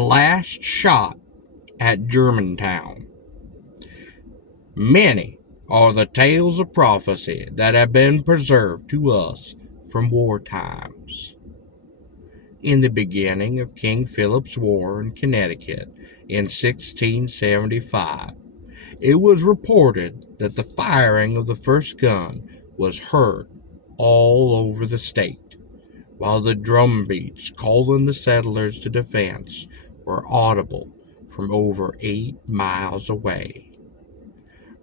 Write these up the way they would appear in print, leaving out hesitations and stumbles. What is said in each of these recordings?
The last shot at Germantown. Many are the tales of prophecy that have been preserved to us from war times. In the beginning of King Philip's War in Connecticut in 1675, it was reported that the firing of the first gun was heard all over the state, while the drum beats calling the settlers to defense were audible from over 8 miles away.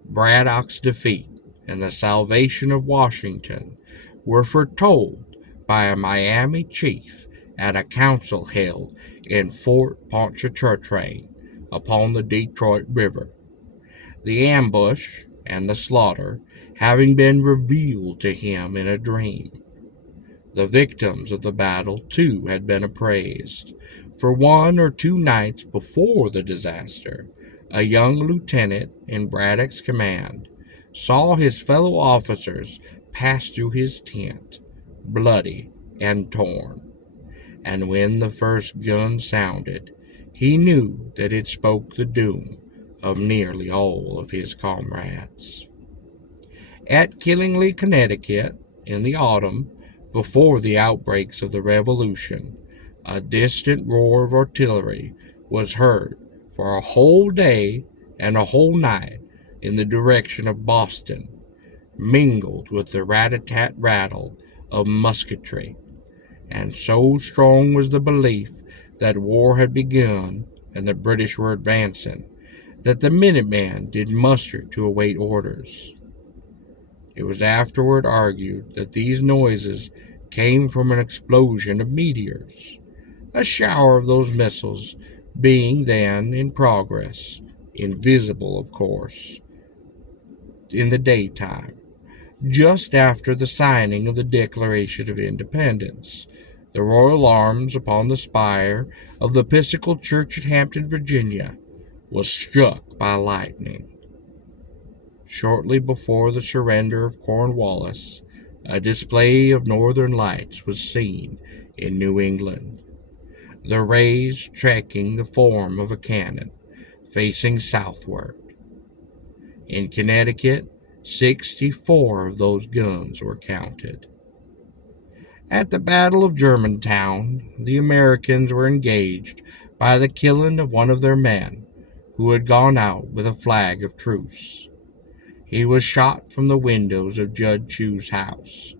Braddock's defeat and the salvation of Washington were foretold by a Miami chief at a council held in Fort Pontchartrain upon the Detroit River. The ambush and the slaughter having been revealed to him in a dream. The victims of the battle, too, had been appraised, for 1 or 2 nights before the disaster, a young lieutenant in Braddock's command saw his fellow officers pass through his tent, bloody and torn. And when the first gun sounded, he knew that it spoke the doom of nearly all of his comrades. At Killingly, Connecticut, in the autumn, before the outbreaks of the Revolution, a distant roar of artillery was heard for a whole day and a whole night in the direction of Boston, mingled with the rat-a-tat rattle of musketry, and so strong was the belief that war had begun and the British were advancing, that the Minutemen did muster to await orders. It was afterward argued that these noises came from an explosion of meteors, a shower of those missiles being then in progress, invisible, of course, in the daytime, just after the signing of the Declaration of Independence. The royal arms upon the spire of the Episcopal Church at Hampton, Virginia, was struck by lightning. Shortly before the surrender of Cornwallis, a display of northern lights was seen in New England, the rays tracking the form of a cannon facing southward. In Connecticut, 64 of those guns were counted. At the Battle of Germantown, the Americans were engaged by the killing of one of their men who had gone out with a flag of truce. He was shot from the windows of Judge Chew's house,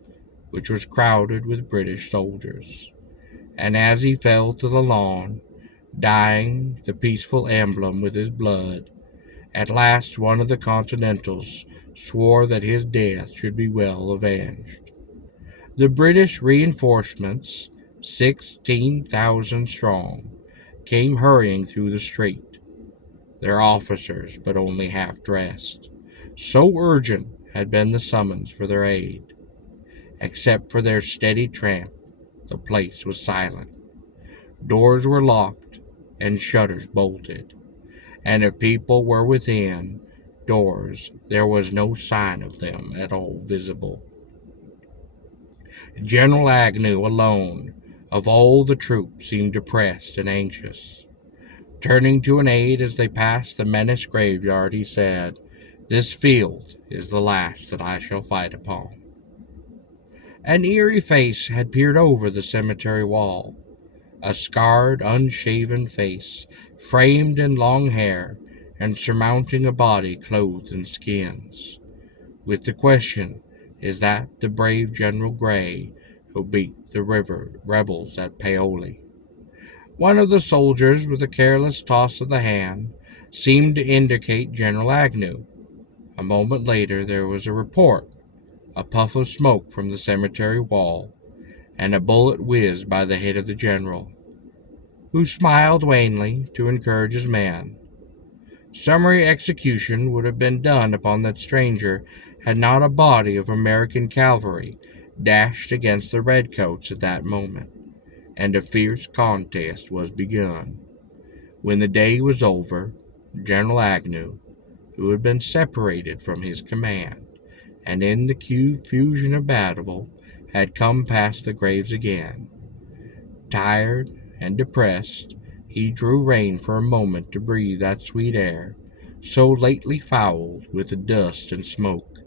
which was crowded with British soldiers, and as he fell to the lawn, dyeing the peaceful emblem with his blood, at last one of the Continentals swore that his death should be well avenged. The British reinforcements, 16,000 strong, came hurrying through the street, their officers but only half-dressed. So urgent had been the summons for their aid. Except for their steady tramp, the place was silent. Doors were locked and shutters bolted, and if people were within doors, there was no sign of them at all visible. General Agnew alone of all the troops seemed depressed and anxious. Turning to an aide as they passed the menaced graveyard, he said, "This field is the last that I shall fight upon." An eerie face had peered over the cemetery wall, a scarred, unshaven face, framed in long hair and surmounting a body clothed in skins, with the question, "Is that the brave General Gray who beat the rebels at Paoli?" One of the soldiers, with a careless toss of the hand, seemed to indicate General Agnew. A moment later there was a report, a puff of smoke from the cemetery wall, and a bullet whizzed by the head of the general, who smiled wanly to encourage his men. Summary execution would have been done upon that stranger had not a body of American cavalry dashed against the redcoats at that moment, and a fierce contest was begun. When the day was over, General Agnew, who had been separated from his command, and in the confusion of battle had come past the graves again, tired and depressed, He drew rein for a moment to breathe that sweet air, so lately fouled with the dust and smoke,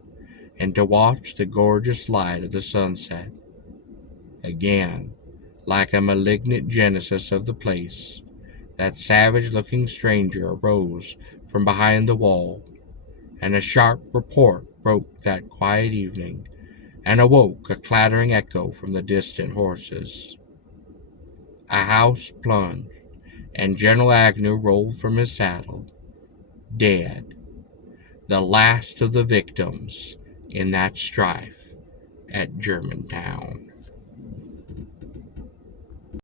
and to watch the gorgeous light of the sunset. Again, like a malignant genesis of the place, that savage-looking stranger arose from behind the wall, and a sharp report broke that quiet evening, and awoke a clattering echo from the distant horses. A house plunged, and General Agnew rolled from his saddle, dead, the last of the victims in that strife at Germantown.